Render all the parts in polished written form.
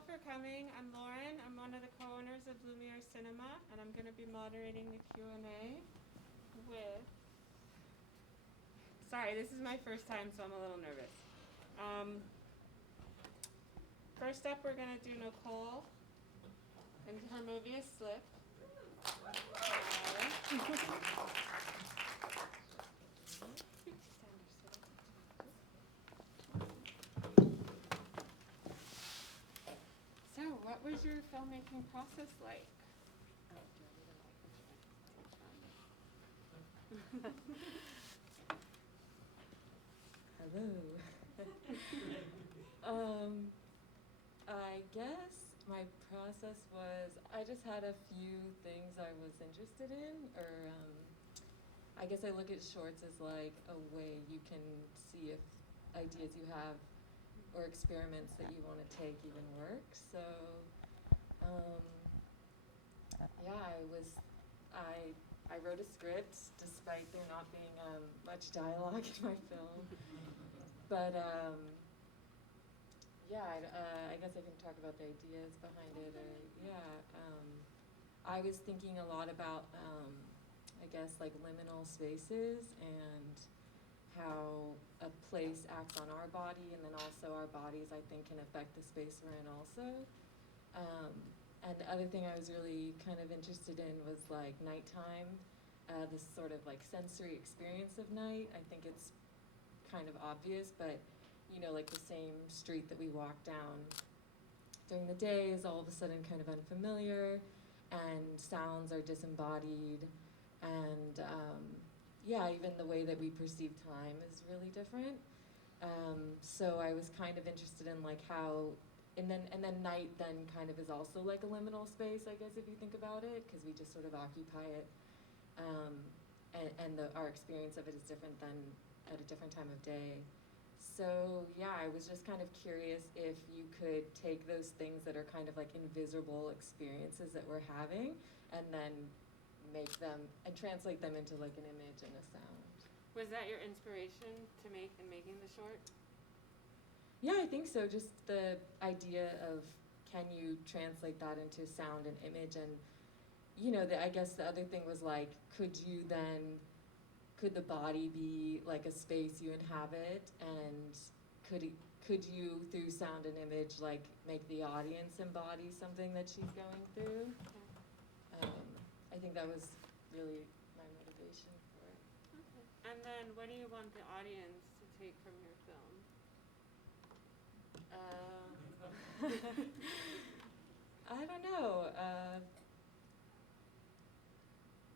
all for coming. I'm Lauren. I'm one of the co-owners of Lumiere Cinema, and I'm going to be moderating the Q&A with... Sorry, this is my first time, so I'm a little nervous. First up, we're going to do Nicole, and her movie is Slip. So, what was your filmmaking process like? Hello. I guess my process was, I just had a few things I was interested in, or I guess I look at shorts as like a way you can see if ideas you have or experiments that you want to take even work. So, yeah, I wrote a script despite there not being much dialogue in my film. But yeah, I guess I can talk about the ideas behind it. I was thinking a lot about, I guess, like liminal spaces and how a place acts on our body, and then also our bodies, I think, can affect the space we're in also. And the other thing I was really kind of interested in was like nighttime, this sort of like sensory experience of night. I think it's kind of obvious, but you know, like the same street that we walk down during the day is all of a sudden kind of unfamiliar, and sounds are disembodied, and yeah, even the way that we perceive time is really different. So I was kind of interested in like how, and then night then kind of is also like a liminal space, I guess, if you think about it, because we just sort of occupy it, and our experience of it is different than at a different time of day. So yeah, I was just kind of curious if you could take those things that are kind of like invisible experiences that we're having, and then make them and translate them into like an image and a sound. Was that your inspiration to making the short? Yeah, I think so. Just the idea of, can you translate that into sound and image? And you know, I guess the other thing was like, could the body be like a space you inhabit, and could you through sound and image like make the audience embody something that she's going through? I think that was really my motivation for it. Okay. And then what do you want the audience to take from your film? I don't know.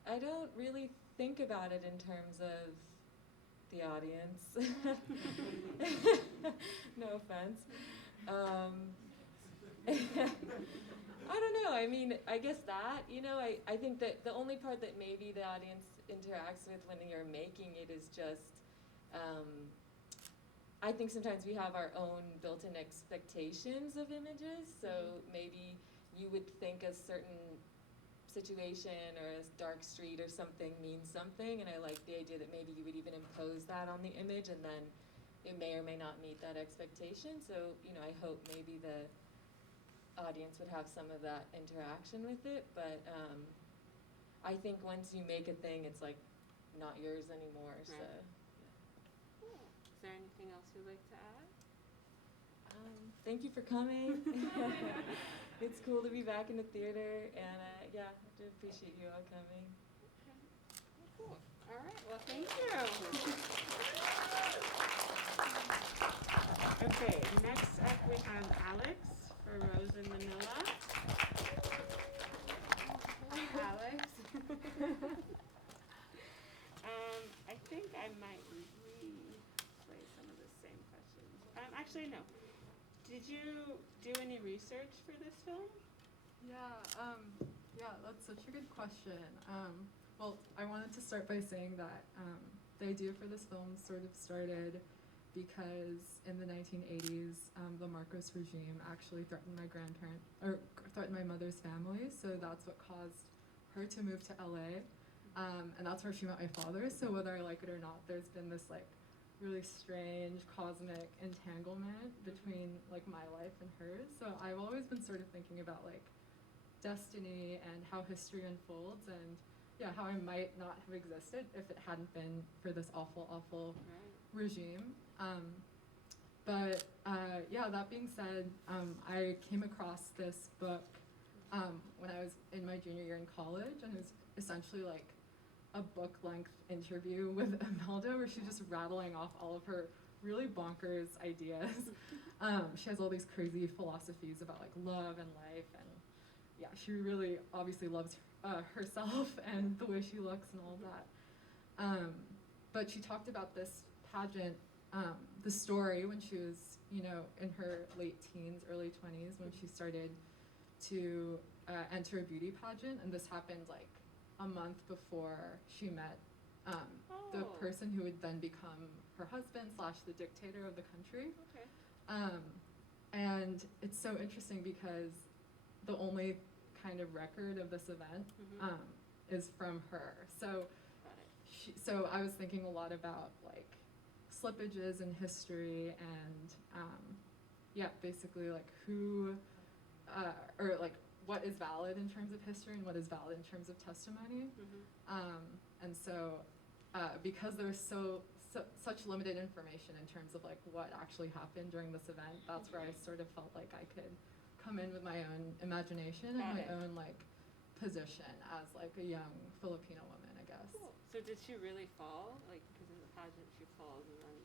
I don't really think about it in terms of the audience. No offense. I don't know. I mean, I guess that, you know, I think that the only part that maybe the audience interacts with when you're making it is just, I think sometimes we have our own built-in expectations of images. So maybe you would think a certain situation or a dark street or something means something, and I like the idea that maybe you would even impose that on the image, and then it may or may not meet that expectation. So, you know, I hope maybe the audience would have some of that interaction with it, but I think once you make a thing, it's like not yours anymore. Right. So, yeah. Cool. Is there anything else you'd like to add? Thank you for coming. It's cool to be back in the theater, and yeah, I do appreciate you all coming. Okay. Cool. All right. Well, thank you. Okay. Next up, we have Alex for Rose in Manila. Alex. I think I might replay some of the same questions. Actually, no. Did you do any research for this film? Yeah, that's such a good question. Well, I wanted to start by saying that the idea for this film sort of started because in the 1980s, the Marcos regime actually threatened threatened my mother's family, so that's what caused her to move to LA, and that's where she met my father. So whether I like it or not, there's been this like really strange cosmic entanglement between like my life and hers. So I've always been sort of thinking about like destiny and how history unfolds, and yeah, how I might not have existed if it hadn't been for this awful, awful regime. But yeah, that being said, I came across this book when I was in my junior year in college, and it was essentially like a book-length interview with Imelda where she's just rattling off all of her really bonkers ideas. She has all these crazy philosophies about like love and life, and yeah, she really obviously loves herself and the way she looks and all that. But she talked about this pageant, the story when she was, you know, in her late teens, early 20s, when she started to enter a beauty pageant, and this happened like a month before she met the person who would then become her husband / the dictator of the country. Okay. And it's so interesting because the only kind of record of this event is from her. So so I was thinking a lot about like slippages in history and yeah, basically like who or like what is valid in terms of history and what is valid in terms of testimony. And so because there's such limited information in terms of like what actually happened during this event, that's where I sort of felt like I could come in with my own imagination and my own like position as like a young Filipino woman, I guess. Cool. So did she really fall? Like, because in the pageant she falls and then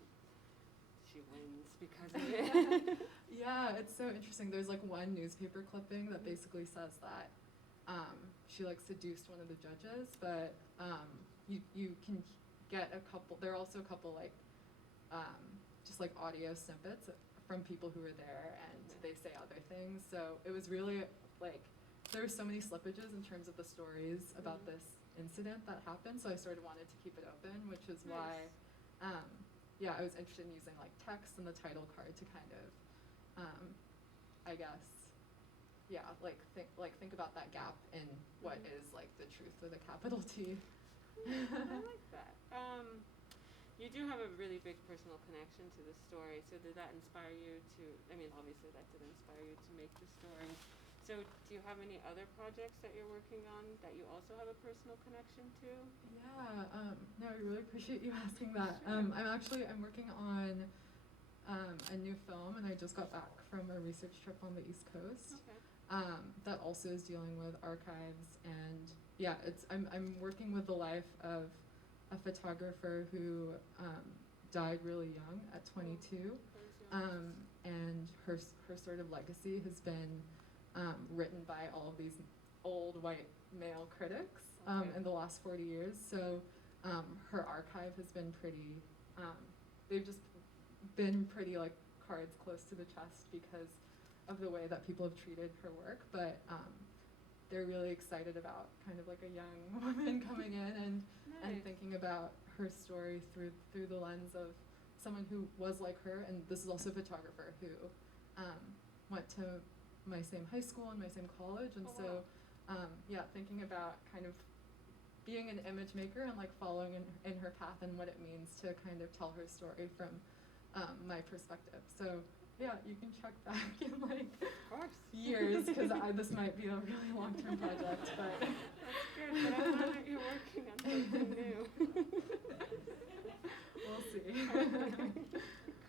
she wins because of it? Yeah, it's so interesting. There's like one newspaper clipping that basically says that she like seduced one of the judges, but you can get a couple, there are also a couple like just like audio snippets from people who were there, and they say other things. So it was really like, there were so many slippages in terms of the stories about this incident that happened, so I sort of wanted to keep it open, which is why yeah, I was interested in using like text and the title card to kind of I guess yeah, like think about that gap in what is like the truth with a capital T. I like that. You do have a really big personal connection to the story, so did that inspire you to, I mean, obviously that did inspire you to make the story. So do you have any other projects that you're working on that you also have a personal connection to? Yeah, no, I really appreciate you asking that. Sure. I'm working on a new film, and I just got back from a research trip on the East Coast. Okay. That also is dealing with archives, and yeah, I'm working with the life of a photographer who died really young at 22, and her sort of legacy has been written by all of these old white male critics in the last 40 years. So her archive has been pretty, they've just been pretty like cards close to the chest because of the way that people have treated her work, but they're really excited about kind of like a young woman coming in and thinking about her story through the lens of someone who was like her. And this is also a photographer who went to my same high school and my same college, and yeah, thinking about kind of being an image maker and like following in her path and what it means to kind of tell her story from my perspective. So yeah, you can check back in like years, because this might be a really long-term project, but that's good. But I'm glad that you're working on something new. We'll see.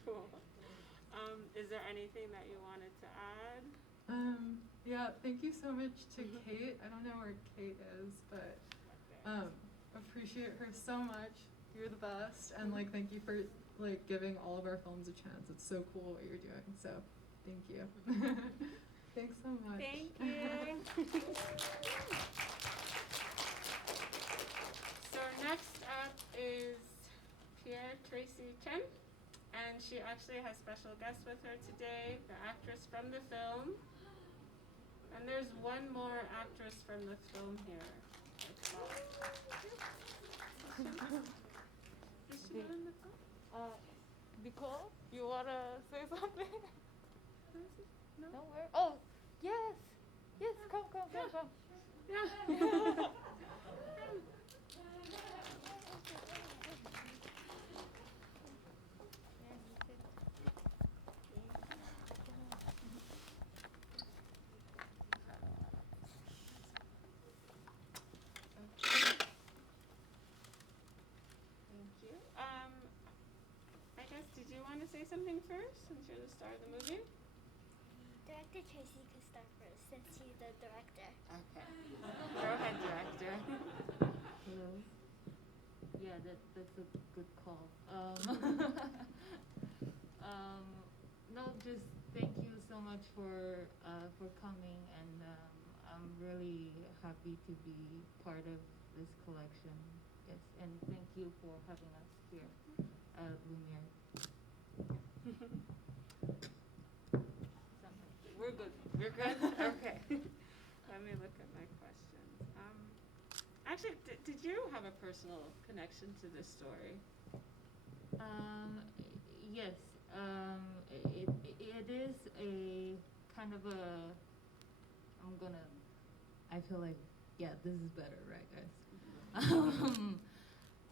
Cool. Is there anything that you wanted to add? Yeah, thank you so much to Kate. I don't know where Kate is, but appreciate her so much. You're the best, and like thank you for like giving all of our films a chance. It's so cool what you're doing. So thank you. Thanks so much. Thank you. So next up is Peier Tracy Shen, and she actually has special guests with her today, the actress from the film. And there's one more actress from the film here. Is she not in the film? Nicole, you wanna say something? No? Nowhere? Oh, yes! Yes, come. Yeah. want to say something first, since you're the star of the movie? Director Tracy can start first since she's the director. Okay. Go ahead, director. Hello. Yeah, that's a good call. No, just thank you so much for coming, and I'm really happy to be part of this collection. Yes, and thank you for having us here at Lumiere. We're good. We're good? Okay. Let me look at my questions. Actually, did you have a personal connection to this story? Yes. It is a kind of a. I feel like, yeah, this is better, right, guys?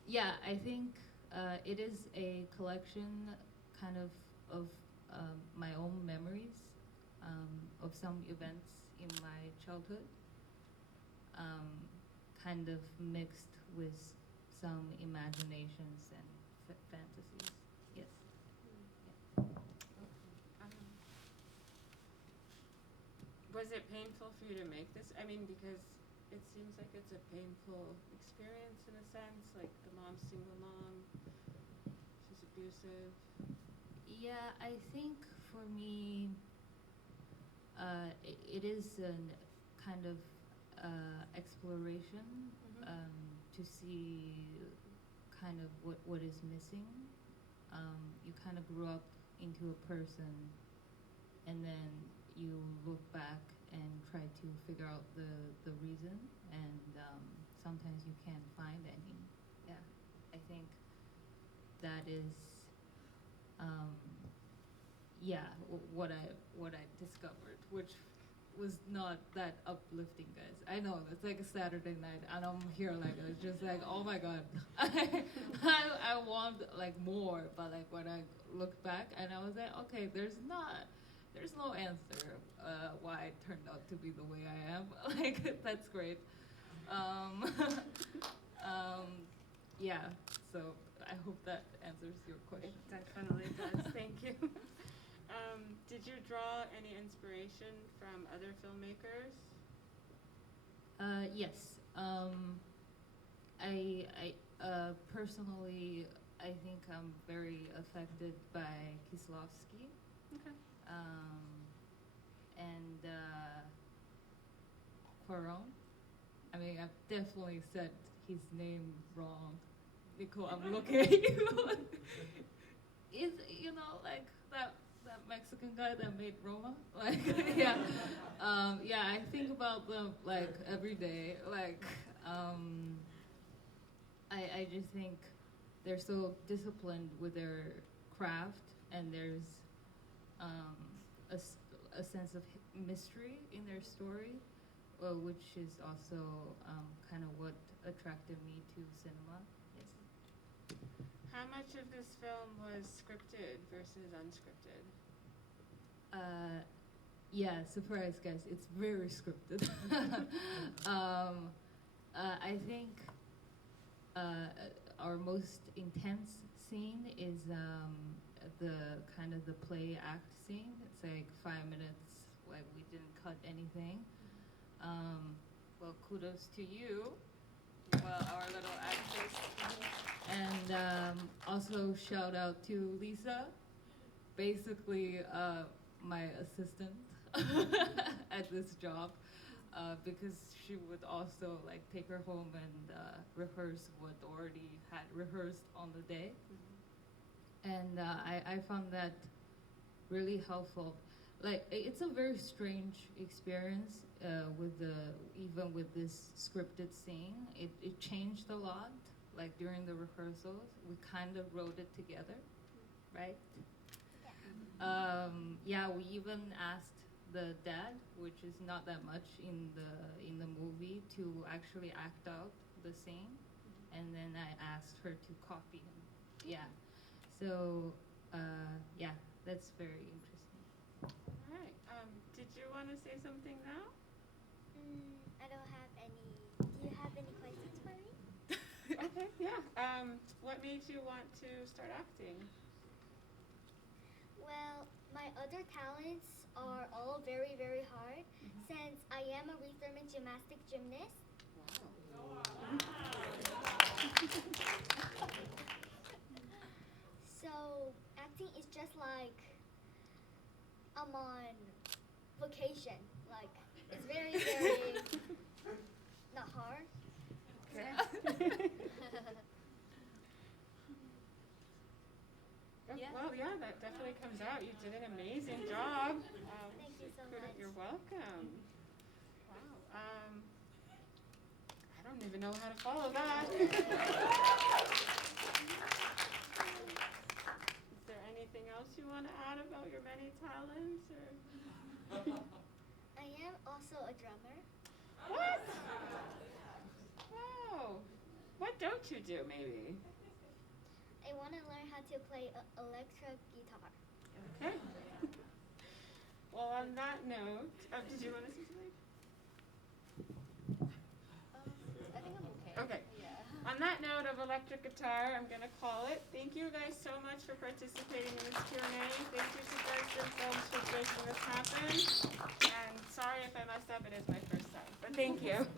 Yeah, I think it is a collection kind of my own memories of some events in my childhood, kind of mixed with some imaginations and fantasies. Yes. Was it painful for you to make this? I mean, because it seems like it's a painful experience in a sense, like the mom's single mom, she's abusive. Yeah, I think for me, it is a kind of exploration to see kind of what is missing. You kind of grew up into a person, and then you look back and try to figure out the reason, and sometimes you can't find any. Yeah, I think that is what I discovered, which was not that uplifting, guys. I know it's like a Saturday night, and I'm here like it's just like, oh my god, I want like more, but like when I look back and I was like, okay, there's no answer why it turned out to be the way I am. Like that's great. Yeah. So I hope that answers your question. It definitely does. Thank you. Did you draw any inspiration from other filmmakers? Yes. I personally, I think I'm very affected by Kieslowski. Okay. And Quaron. I mean, I've definitely said his name wrong. Nicole, I'm looking at you. Is like that Mexican guy that made Roma? Like, yeah, yeah. I think about them like every day. Like, I just think they're so disciplined with their craft, and there's a sense of mystery in their story, which is also kind of what attracted me to cinema. Yes. How much of this film was scripted versus unscripted? Yeah, surprise, guys. It's very scripted. I think our most intense scene is the kind of the play act scene. It's like 5 minutes, like we didn't cut anything. Well, kudos to you, our little actress. And also shout out to Lisa, basically my assistant at this job, because she would also like take her home and rehearse what already had rehearsed on the day. And I found that really helpful. Like, it's a very strange experience even with this scripted scene. It changed a lot. Like during the rehearsals, we kind of wrote it together, right? Yeah, we even asked the dad, which is not that much in the movie, to actually act out the scene, and then I asked her to copy him. Yeah, so yeah, that's very interesting. All right. Did you want to say something now? I don't have any. Do you have any questions for me? Okay. Yeah. What made you want to start acting? Well, my other talents are all very, very hard since I am a rhythm and gymnastic gymnast. So acting is just like I'm on vacation. Like it's very, very not hard. Okay. Yeah. Well, yeah, that definitely comes out. You did an amazing job. Thank you so much. You're welcome. Wow. I don't even know how to follow that. Is there anything else you want to add about your many talents? Or? I am also a drummer. What? Wow. What don't you do, maybe? I want to learn how to play electric guitar. Okay. Well, on that note, did you want to say something? I think I'm okay. Okay. Yeah. On that note of electric guitar, I'm going to call it. Thank you guys so much for participating in this Q&A. Thank you to Thurston Films for making this happen. And sorry if I messed up, it is my first time. But thank you.